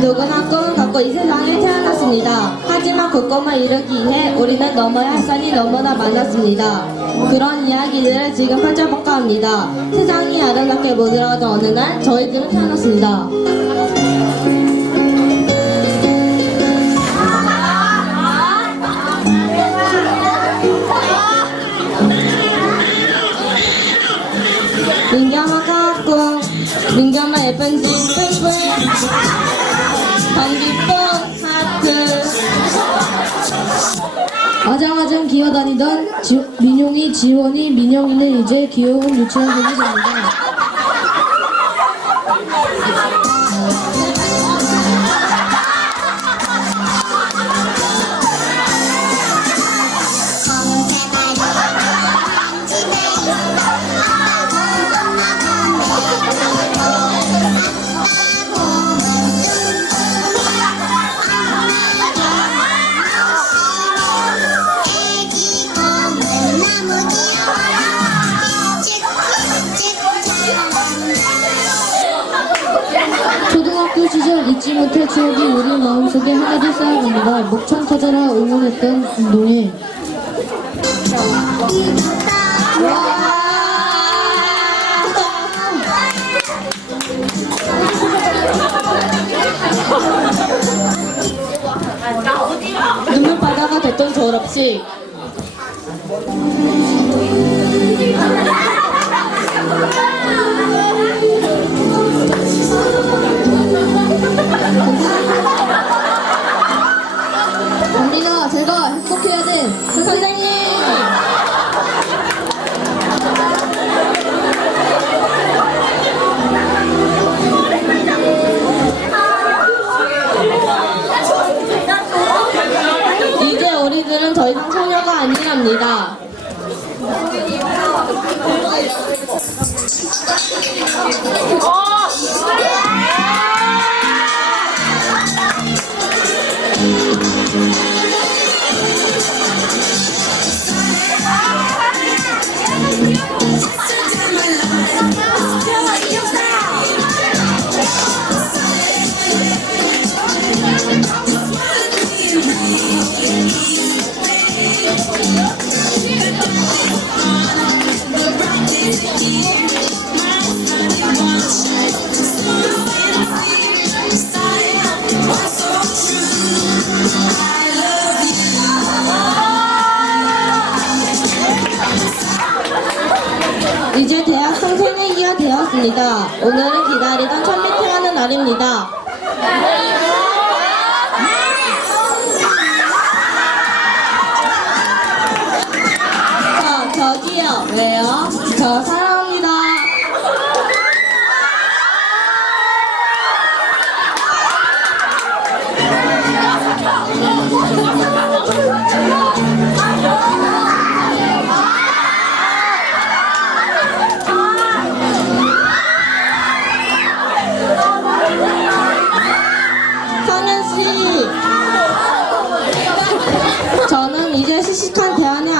누구나 꿈을 갖고 이 세상에 태어났습니다. 하지만 그 꿈을 이루기 위해 우리는 넘어야 할 산이 너무나 많았습니다. 그런 이야기들을 지금 펼쳐볼까 합니다. 세상이 아름답게 물들어가던 어느 날 저희들은 태어났습니다. 민경아 까꿍 민경아 예쁜 집 뿡뿡 전기뿐 하트 아장아장 기어다니던 지- 민용이 지원이 민영이는 이제 귀여운 유치원생이 됩니다. 학교 시절 잊지 못할 추억이 우리 마음속에 하나둘 쌓여갑니다. 목청 터져라 응원했던 운동회. 눈물바다가 됐던 졸업식 되었습니다. 오늘은 기다리던 첫 미팅하는 날입니다.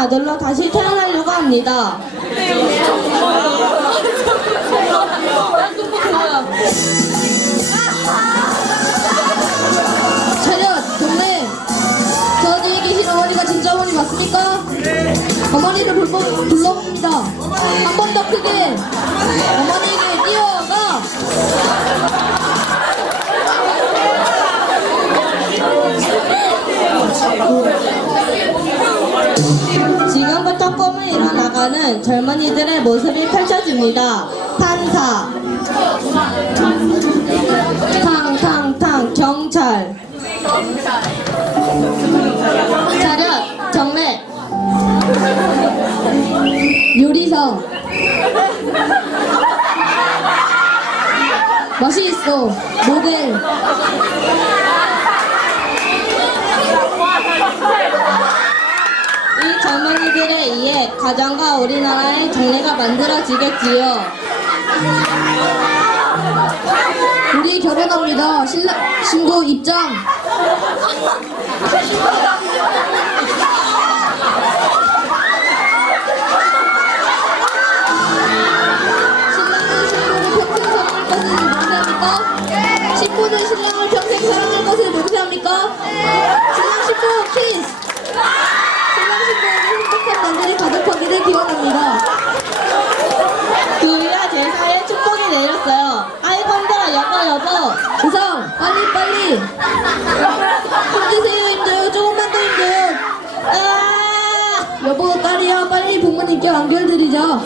아들로 다시 태어나려고 합니다. 차렷 동네. 저 뒤에 계신 어머니가 진짜 어머니 맞습니까? 어머니를 불러, 불러봅니다. 한 번 더 크게. 어머니에게 뛰어가. 지금부터 꿈을 이뤄나가는 젊은이들의 모습이 펼쳐집니다. 판사, 탕탕탕 경찰, 차렷 정례, 요리사. 맛이 있어. 모델. 이 젊은이들에 의해 가정과 우리나라의 정례가 만들어지겠지요. 우리 결혼합니다. 신랑, 신부 입장. 가득하기를 기원합니다. 교회와 제사에 축복이 내렸어요. 아이고 힘들어 여보 여보. 우상 빨리 빨리 힘드세요 힘들어요 조금만 더 힘들어요 아! 여보 딸이야 빨리 부모님께 안결드리자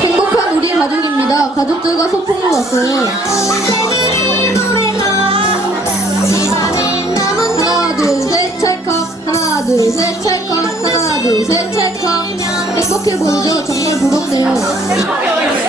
행복한 우리의 가족입니다 가족들과 소풍을 왔어요 행복해 보이죠 정말 부럽네요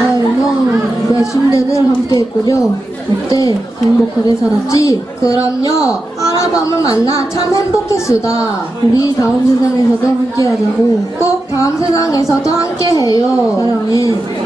아유 형 몇십 년을 함께 했군요 어때 행복하게 살았지? 그럼요. 할아범을 만나 참 행복했수다. 우리 다음 세상에서도 함께 하자고 꼭 다음 세상에서도 함께해요. 사랑해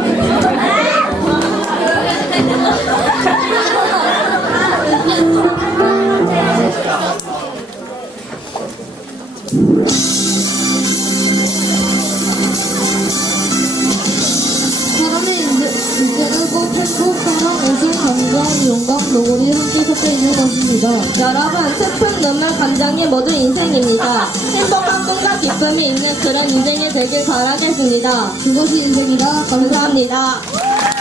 용감, 노골이 함께 섞여 있는 것입니다. 여러분 슬픈 눈물 감정이 모두 인생입니다. 행복한 꿈과 기쁨이 있는 그런 인생이 되길 바라겠습니다. 그것이 인생이다. 감사합니다. 감사합니다.